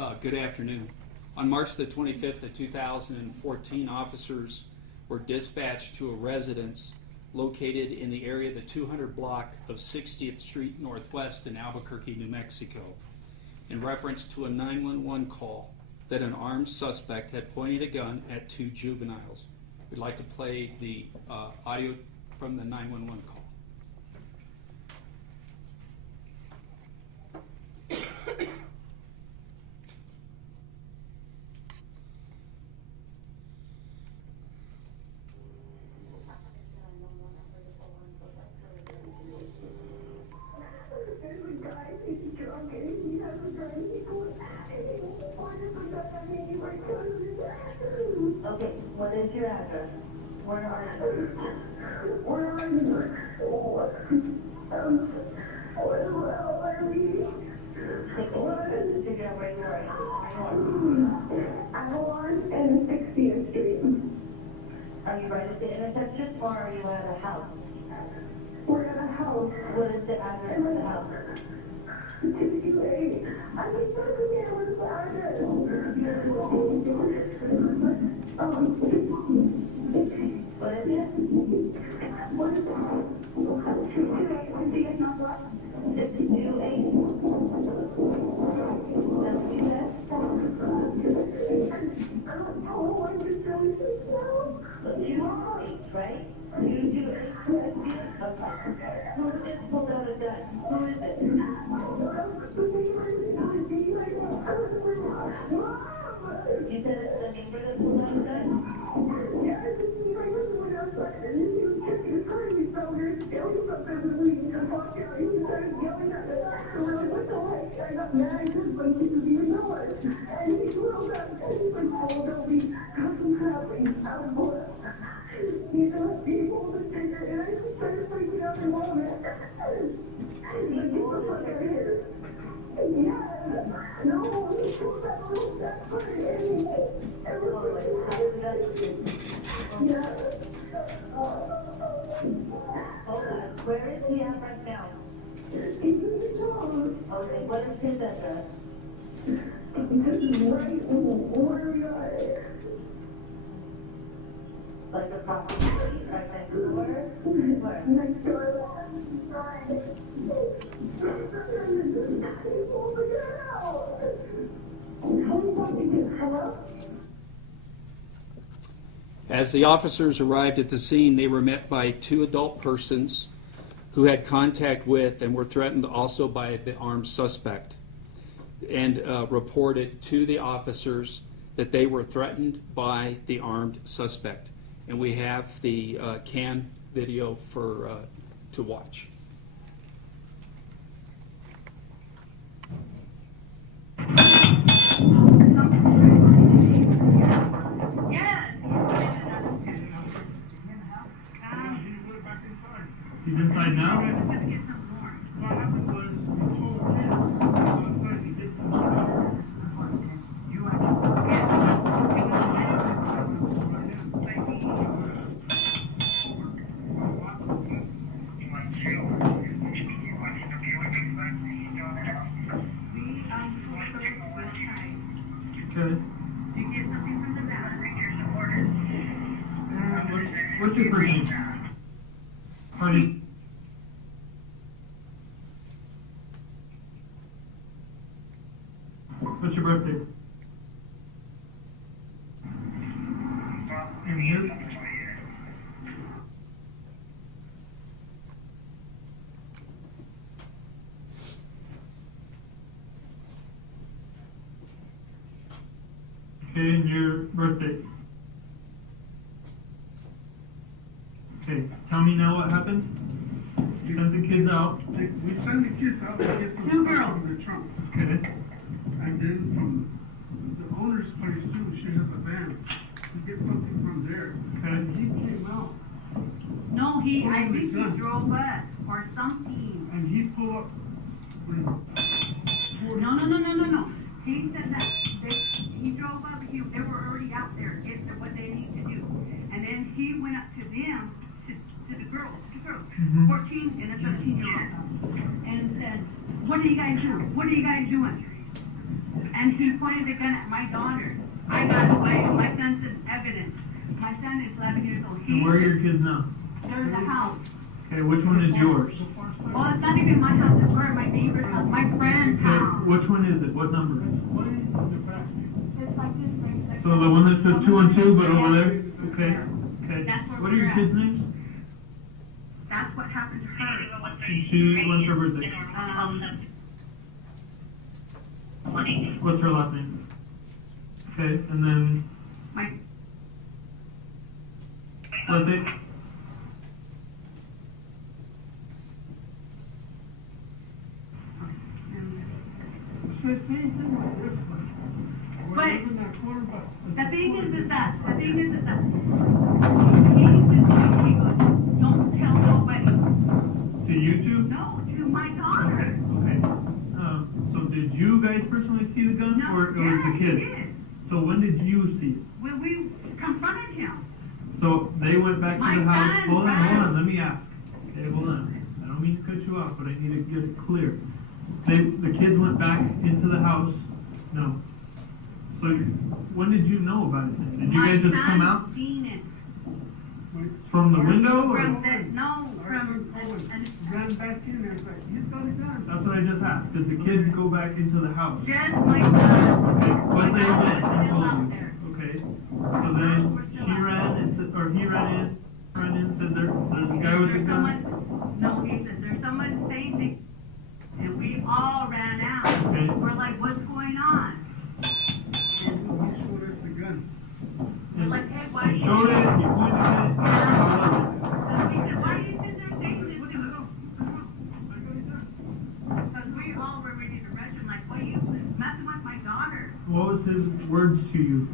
Good afternoon. On March the 25th of 2014, officers were dispatched to a residence located in the area of the 200 block of 60th Street Northwest in Albuquerque, New Mexico, in reference to a 911 call that an armed suspect had pointed a gun at two juveniles. We'd like to play the audio from the 911 call. Okay, what is your address? Where are you? Where are you? Figure out where you are. Avalon and 60th Street. Are you right at the intersection or are you at a house? We're at a house. What is the address of the house? 68. I think that's the address. What is it? What is it? 58 number. 628. That's what you said? I don't know. I'm just telling you now. Look, you are 8, right? You do it. Okay. Who just pulled out a gun? Who is it? You said it's the neighbor that pulled out a gun? Yeah, it's just me right when I was like, and he was trying to be so weird to tell you something when we just walked out. He started yelling at us. And we're like, what the heck? I got mad because like he didn't even know us. And he rolled up and he's like, oh, no, we got some happening out of blood. He's not people to take her, and I just started freaking out and mom it. He's like, get the fuck out of here. Yeah, no, he's so that little that's funny. Yeah. Where is he at right now? He's in the zone. Okay, what is his address? This is right where we are. Like across the street, right next door? Where? Next door. Hello? As the officers arrived at the scene, they were met by two adult persons who had contact with and were threatened also by the armed suspect, and reported to the officers that they were threatened by the armed suspect. And we have the CAN video for to watch. He's inside now? Okay. What's your first name? Pardon? What's your birthday? And you? Okay, and your birthday? Okay, tell me now what happened. You sent the kids out. We send the kids out to get some Two stuff girls. from the trunk. Okay. And then from the owner's place too, she has a van. We get something from there. Okay. And he came out No, I think he Done. drove us or something. and he pulled up. No. He said that he drove up, they were already out there, getting what they need to do. And then he went up to them, to the girls, 14 and a 13-year-old, and said, what are you guys doing? What are you guys doing? And he pointed pointed the gun at my daughter. I got away. My son's in evidence. My son is 11 years old. And where are your kids now? They're in the house. Okay, which one is yours? Well, it's not even my house. It's where my neighbor's house. My friend's Okay, house. which one is it? What number? It's like this, right? So the one that says 212, but over there? Okay, okay. That's where What are your we're at. kids' names? That's what happened to her. When's her birthday? What's her last name? Okay, and then My birthday? But the thing is that he says, he goes, don't tell nobody. To you two? No, to my daughter. Okay. So did you guys personally see the gun, No, or it was yeah, the he kid? did. So when did you see it? When we confronted him. So they went back to My the house. son Hold ran. on. Let me ask. Okay, hold on. I don't mean to cut you off, but I need to get it clear. The kids went back into the house. No. So when did you know about it? Did you guys just come out My son seen it. from the window? Or? From the, no, from Ran back in there, like, he's got a gun. That's what I just asked. Did the kids go back into the house? just my son. Okay. What My they son went was and still told out you? there. Okay. So then she ran and said, or he ran in, said there's a guy with a There's gun. someone, no, he said, there's someone saying this. And we all ran out. Okay. We're like, what's going on? He showed us the gun. We're like, hey, why are you? Showed it. You pointed at it. So he said, why are you sitting there saying this? Because we all were ready to arrest him, like, what are you messing with my daughter? What was his words to you?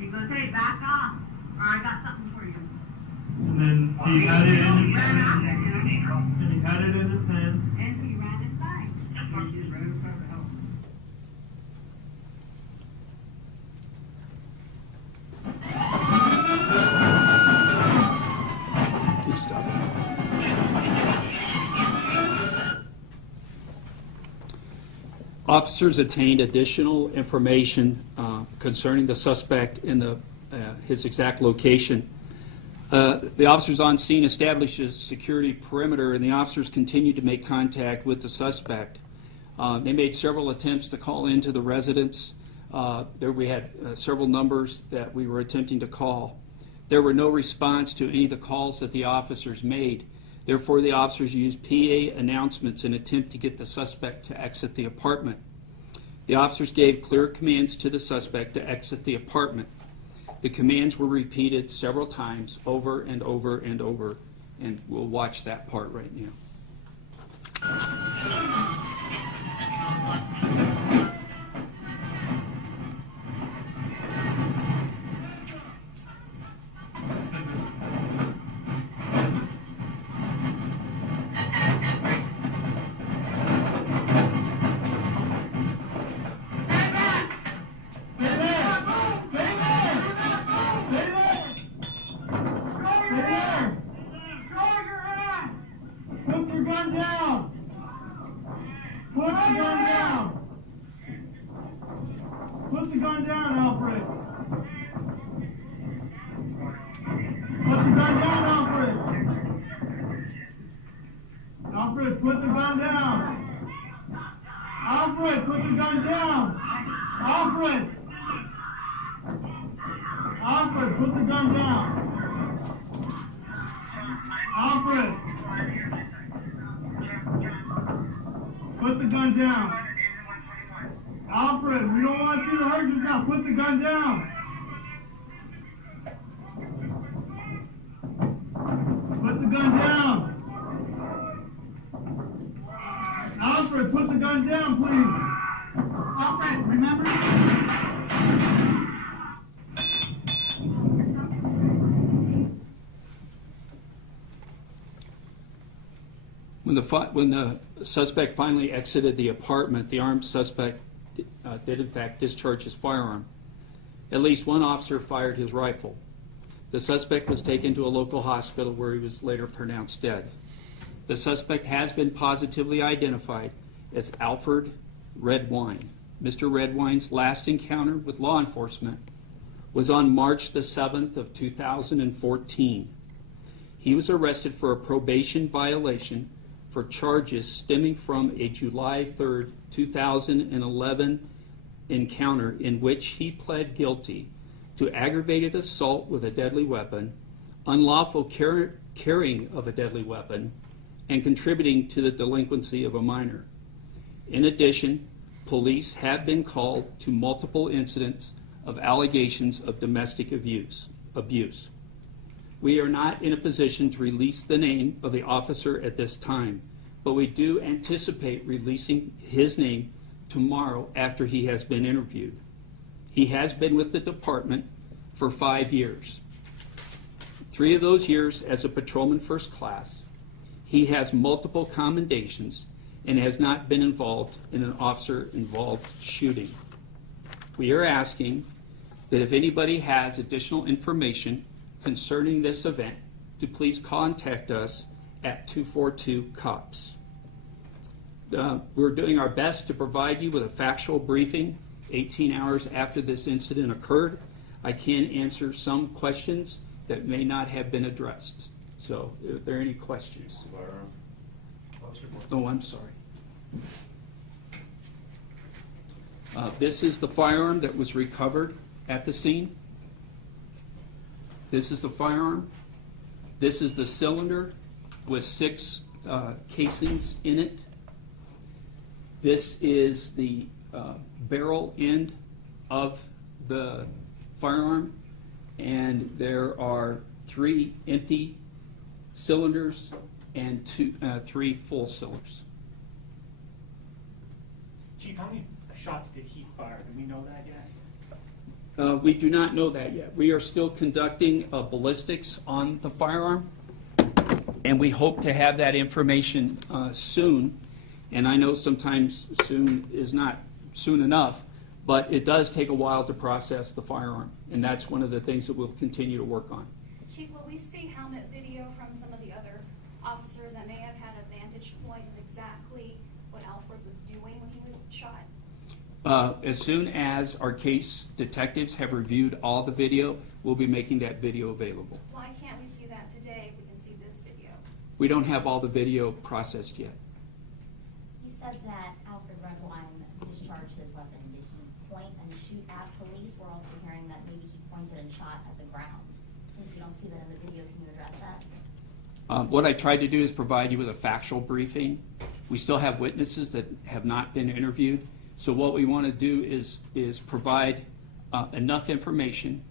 He goes, hey, back off, or I got something for you. And then he had it in his Ran after hand. him, And he had it in his hand. and he ran inside. He ran inside the house. Can you stop it? Officers obtained additional information concerning the suspect in his exact location. The officers on scene established a security perimeter, and the officers continued to make contact with the suspect. They made several attempts to call into the residence. We had several numbers that we were attempting to call. There were no response to any of the calls that the officers made. Therefore, the officers used PA announcements in an attempt to get the suspect to exit the apartment. The officers gave clear commands to the suspect to exit the apartment. The commands were repeated several times, over and over and over, and we'll watch that part right now. Put your gun down! Put the gun down! Put the gun down, Alfred! Put the gun down, Alfred! Alfred, put the gun down! Alfred, put the gun down! Alfred! Alfred, put the gun down! Alfred! Put the gun down. Alfred, we don't want you to hurt yourself. Put the gun down. Put the gun down. Alfred, put the gun down, please. Alfred, remember? When the suspect finally exited the apartment, the armed suspect did in fact discharge his firearm. At least one officer fired his rifle. The suspect was taken to a local hospital where he was later pronounced dead. The suspect has been positively identified as Alfred Redwine. Mr. Redwine's last encounter with law enforcement was on March the 7th of 2014. He was arrested for a probation violation for charges stemming from a July 3rd, 2011 encounter in which he pled guilty to aggravated assault with a deadly weapon, unlawful carrying of a deadly weapon, and contributing to the delinquency of a minor. In addition, police have been called to multiple incidents of allegations of domestic abuse. We are not in a position to release the name of the officer at this time, but we do anticipate releasing his name tomorrow after he has been interviewed. He has been with the department for 5 years. 3 of those years as a patrolman first class. He has multiple commendations and has not been involved in an officer-involved shooting. We are asking that if anybody has additional information concerning this event, to please contact us at 242-COPS. We're doing our best to provide you with a factual briefing 18 hours after this incident occurred. I can answer some questions that may not have been addressed. So, are there any questions? Oh, I'm sorry. This is the firearm that was recovered at the scene. This is the firearm. This is the cylinder with 6 casings in it. This is the barrel end of the firearm, and there are 3 empty cylinders and 3 full cylinders. Chief, how many shots did he fire? Do we know that yet? We do not know that yet. We are still conducting ballistics on the firearm, and we hope to have that information soon. And I know sometimes soon is not soon enough, but it does take a while to process the firearm, and that's one of the things that we'll continue to work on. Chief, will we see helmet video from some of the other officers that may have had a vantage point of exactly what Alfred was doing when he was shot? As soon as our case detectives have reviewed all the video, we'll be making that video available. Why can't we see that today if we can see this video? We don't have all the video processed yet. You said that Alfred Redwine discharged his weapon. Did he point and shoot at police? We're also hearing that maybe he pointed and shot at the ground. Since we don't see that in the video, can you address that? What I tried to do is provide you with a factual briefing. We still have witnesses that have not been interviewed. So what we want to do is provide enough information,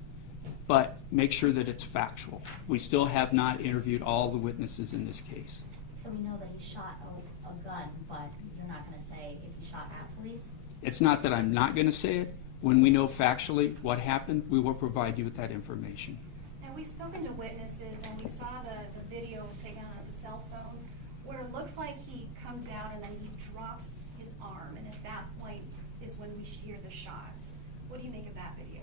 but make sure that it's factual. We still have not interviewed all the witnesses in this case. So we know that he shot a gun, but you're not going to say if he shot at police? It's not that I'm not going to say it. When we know factually what happened, we will provide you with that information. And we've spoken to witnesses, and we saw the video taken on the cell phone, where it looks like he comes out and then he drops his arm, and at that point is when we hear the shots. What do you make of that video?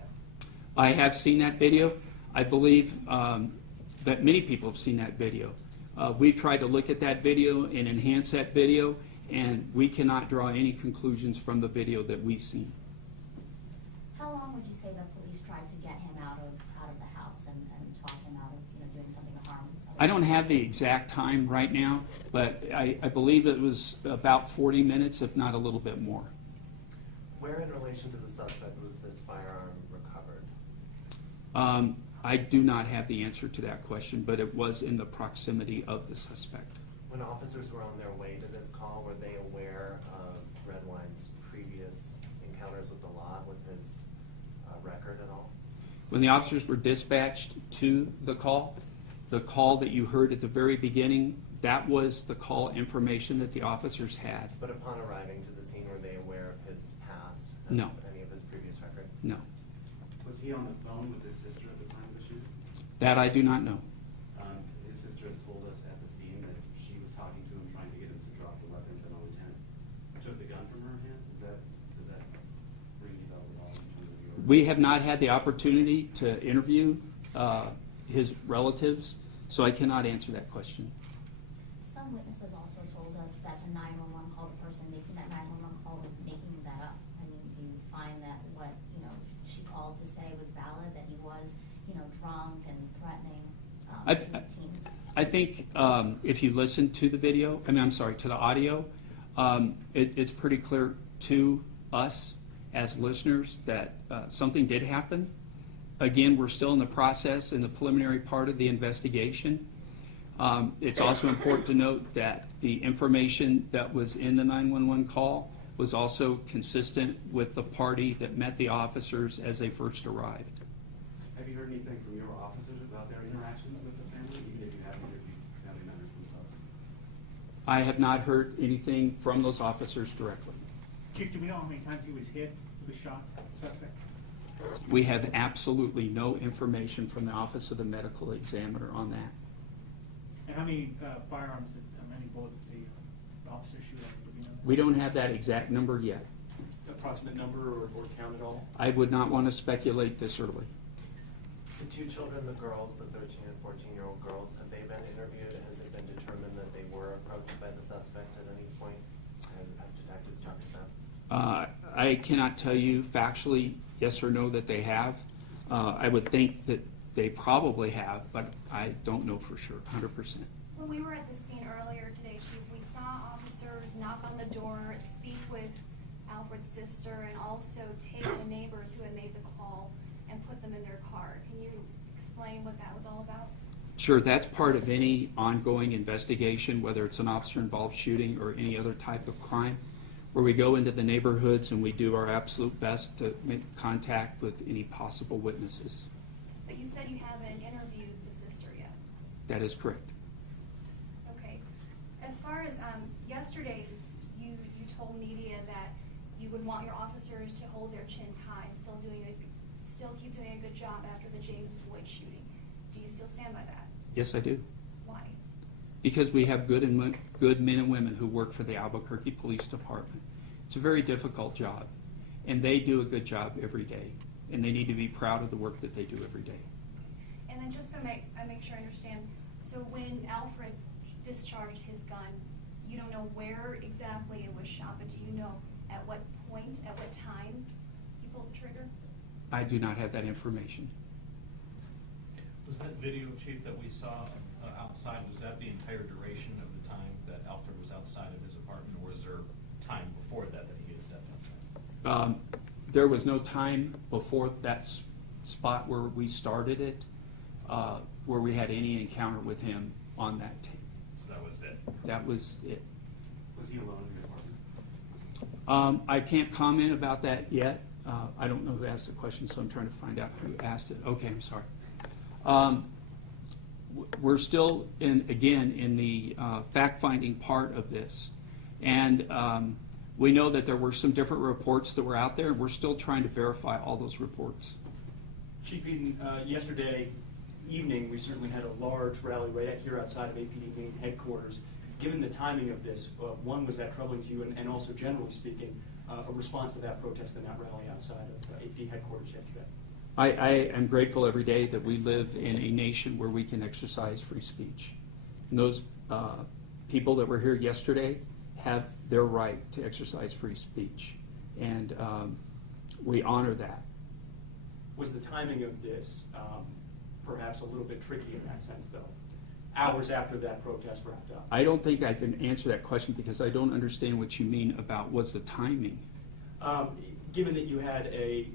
I have seen that video. I believe that many people have seen that video. We've tried to look at that video and enhance that video, and we cannot draw any conclusions from the video that we've seen. How long would you say the police tried to get him out of the house and talk him out of doing something to harm? I don't have the exact time right now, but I believe it was about 40 minutes, if not a little bit more. Where in relation to the suspect was this firearm recovered? I do not have the answer to that question, but it was in the proximity of the suspect. When officers were on their way to this call, were they aware of Redwine's previous encounters with the law, with his record at all? When the officers were dispatched to the call that you heard at the very beginning, that was the call information that the officers had. But upon arriving to the scene, were they aware of his past? No. Any of his previous record? No. Was he on the phone with his sister at the time of the shooting? That I do not know. His sister has told us at the scene that she was talking to him, trying to get him to drop the weapons, and the lieutenant took the gun from her hand. Does that ring you bell at all in terms of your... We have not had the opportunity to interview his relatives, so I cannot answer that question. Some witnesses also told us that the 911 call, the person making that 911 call was making that up. I mean, do drunk and threatening teens? I think if you listen to the video, to the audio, it's pretty clear to us as listeners that something did happen. Again, we're still in the process, in the preliminary part of the investigation. It's also important to note that the information that was in the 911 call was also consistent with the party that met the officers as they first arrived. Have you heard anything from your officers about their interactions with the family, even if you haven't interviewed family members themselves? I have not heard anything from those officers directly. Chief, do we know how many times he was hit, he was shot, the suspect? We have absolutely no information from the Office of the Medical Examiner on that. And how many firearms, how many bullets did the officer shoot at? Do we know that? We don't have that exact number yet. Approximate number or count at all? I would not want to speculate this early. The two children, the girls, the 13 and 14-year-old girls, have they been interviewed? Has it been determined that they were approached by the suspect at any point? Have detectives talked to them? I cannot tell you factually yes or no that they have. I would think that they probably have, but I don't know for sure, 100%. When we were at the scene earlier today, Chief, we saw officers knock on the door, speak with Alfred's sister, and also take the neighbors who had made the call and put them in their car. Can you explain what that was all about? Sure, that's part of any ongoing investigation, whether it's an officer-involved shooting or any other type of crime, where we go into the neighborhoods and we do our absolute best to make contact with any possible witnesses. But you said you haven't interviewed the sister yet. That is correct. Okay. As far as yesterday, you told media that you would want your officers to hold their chins high and still keep doing a good job after the James Boyd shooting. Do you still stand by that? Yes, I do. Why? Because we have good men and women who work for the Albuquerque Police Department. It's a very difficult job, and they do a good job every day, and they need to be proud of the work that they do every day. And then just to make sure I understand, so when Alfred discharged his gun, you don't know where exactly it was shot, but do you know at what point, at what time he pulled the trigger? I do not have that information. Was that video, Chief, that we saw outside, was that the entire duration of the time that Alfred was outside of his apartment, or was there time before that he had stepped outside? There was no time before that spot where we started it, where we had any encounter with him on that tape. So that was it? That was it. Was he alone in the apartment? I can't comment about that yet. I don't know who asked the question, so I'm trying to find out who asked it. Okay, I'm sorry. We're still in the fact-finding part of this, and we know that there were some different reports that were out there, and we're still trying to verify all those reports. Chief Eden, yesterday evening, we certainly had a large rally right here outside of APD main headquarters. Given the timing of this, one, was that troubling to you, and also generally speaking, a response to that protest and that rally outside of APD headquarters yesterday? I am grateful every day that we live in a nation where we can exercise free speech. And those people that were here yesterday have their right to exercise free speech, and we honor that. Was the timing of this perhaps a little bit tricky in that sense, though, hours after that protest wrapped up? I don't think I can answer that question because I don't understand what you mean about what's the timing. Given that you had a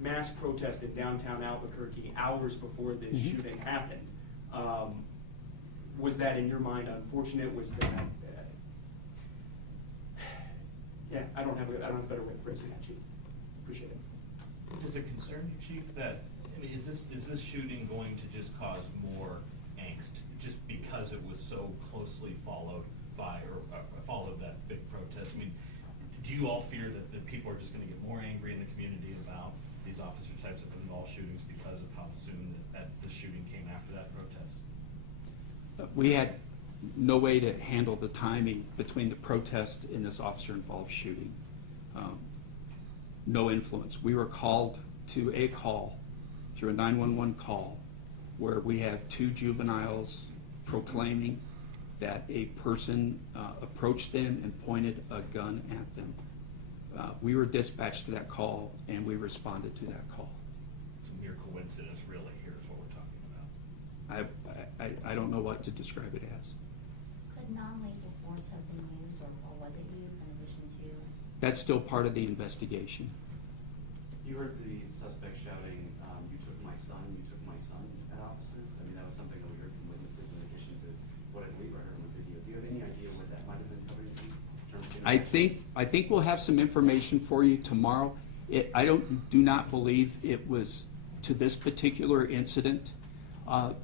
mass protest in downtown Albuquerque hours before this shooting happened, was that in your mind unfortunate? Was that yeah, I don't have a better way of phrasing that, Chief. Appreciate it. Does it concern you, Chief, that is this shooting going to just cause more angst just because it was so closely followed by or followed that big protest? I mean, do you all fear that people are just going to get more angry in the community about these officer types of involved shootings because of how soon that the shooting came after that protest? We had no way to handle the timing between the protest and this officer-involved shooting. No influence. We were called to a call through a 911 call where we have two juveniles proclaiming that a person approached them and pointed a gun at them. We were dispatched to that call and we responded to that call. It's a mere coincidence, really, here is what don't know what to describe it as. Could non-lethal force have been used, or was it used in addition to? That's still part of the investigation. You heard the suspect shouting, "You took my son, you took my son," at officers. I mean, that was something that we heard from witnesses in addition to what I believe I heard on the video. Do you have any idea what that might have been coming from? In terms of I think we'll have some information for you tomorrow. I do not believe it was to this particular incident.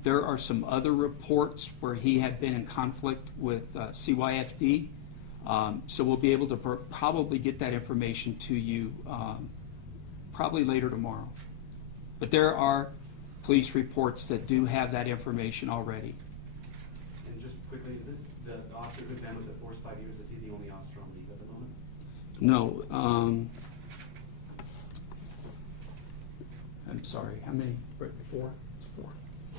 There are some other reports where he had been in conflict with CYFD. So we'll be able to probably get that information to you probably later tomorrow. But there are police reports that do have that information already. And just quickly, is this the officer who's been with the force 5 years? Is he the only officer on leave at the moment? No. I'm sorry, how many? 4? It's 4.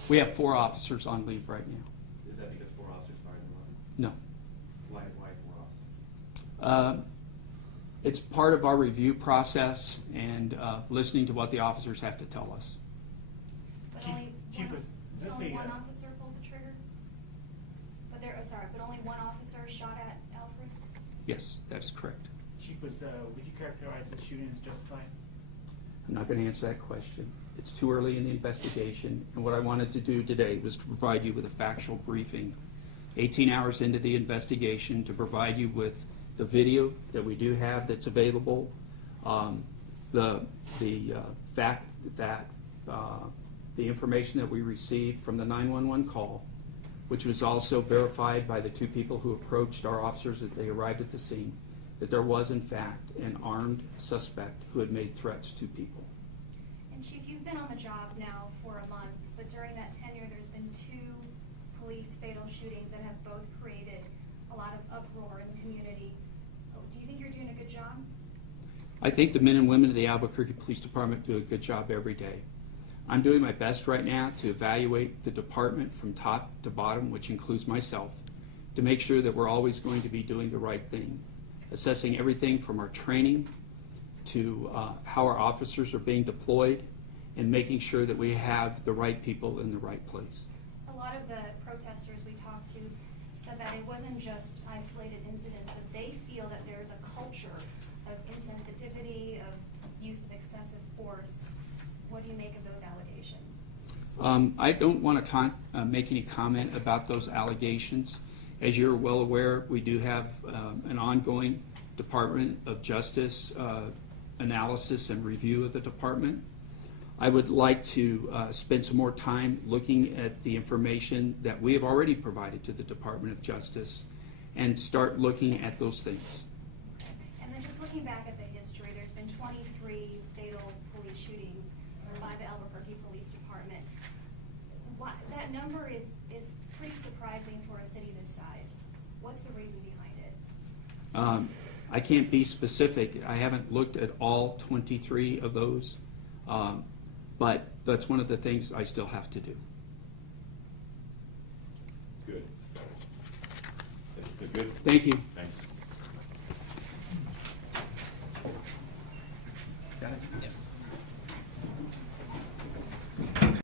We have 4 officers on leave right now. Is that because 4 officers fired the weapon? No. Why 4 officers? It's part of our review process and listening to what the officers have to tell us. But Chief- only Chief, one, is this only a, one officer pulled the trigger? But only one officer shot at Alfred? Yes, that's correct. Chief, would you characterize this shooting as justified? I'm not going to answer that question. It's too early in the investigation, and what I wanted to do today was to provide you with a factual briefing 18 hours into the investigation, to provide you with the video that we do have that's available, the fact that the information that we received from the 911 call, which was also verified by the 2 people who approached our officers as they arrived at the scene, that there was in fact an armed suspect who had made threats to people. And Chief, you've been on the job now for a month, but during that tenure there's been 2 police fatal shootings that have both created a lot of uproar in the community. Do you think you're doing a good job? I think the men and women of the Albuquerque Police Department do a good job every day. I'm doing my best right now to evaluate the department from top to bottom, which includes myself, to make sure that we're always going to be doing the right thing, assessing everything from our training to how our officers are being deployed, and making sure that we have the right people in the right place. A lot of the protesters we talked to said that it wasn't just isolated incidents, but they feel that there's a culture of insensitivity, of use of excessive force. What do you make of those allegations? I don't want to make any comment about those allegations. As you're well aware, we do have an ongoing Department of Justice analysis and review of the department. I would like to spend some more time looking at the information that we have already provided to the Department of Justice and start looking at those things. And then just looking back at the history, there's been 23 fatal police shootings by the Albuquerque Police Department. That number is pretty surprising for a city this size. What's the reason behind it? I can't be specific. I haven't looked at all 23 of those, but that's one of the things I still have to do. Good. Good. Thank you. Thanks. Got it? Yeah.